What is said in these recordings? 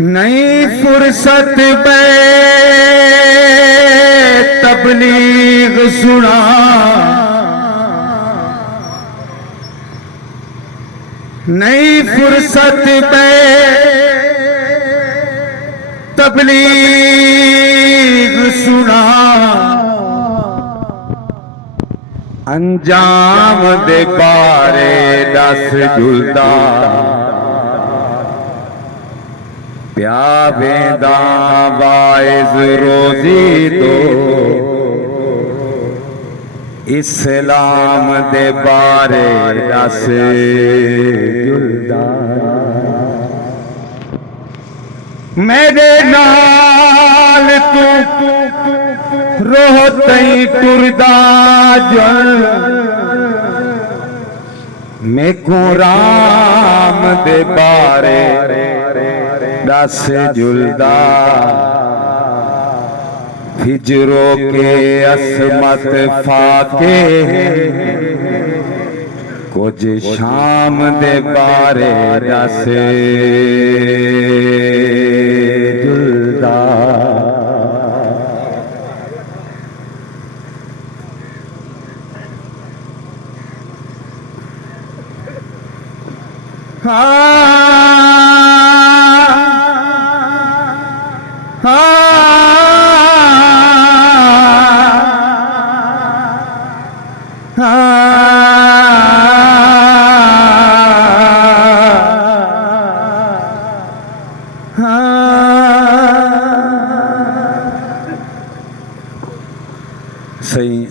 नई फुर्सत पे तबलीग सुना, नई फुर्सत पे तबलीग सुना, अंजाम दे बारे दस जुलदा प्यावेदा वाइज रोजी दो इस्लाम दे बारे दस जुलदा मेरे नाल तू रोह तई टुरदा जल मैं को राम दे बारे दस जुलदा हिजरो के असमत फाके कुछ शाम दे बारे दस जुलदा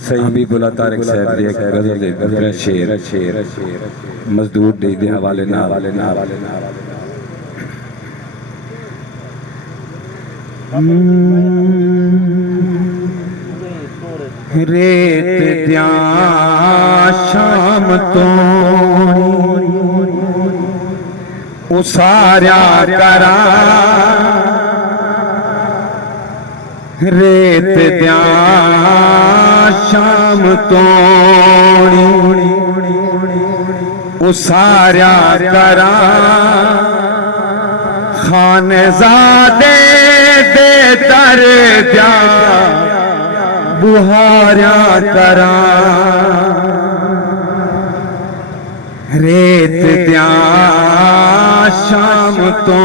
सही हबीबुल्लाह तारिक साहब दी एक गजल शेर मजदूर दे हवाले ना रेत दिया शाम तो उसारा करा रेत दिया शाम तो उसारा करा खानजादे दे दर जा बुहारा करा रेत दिया शाम तो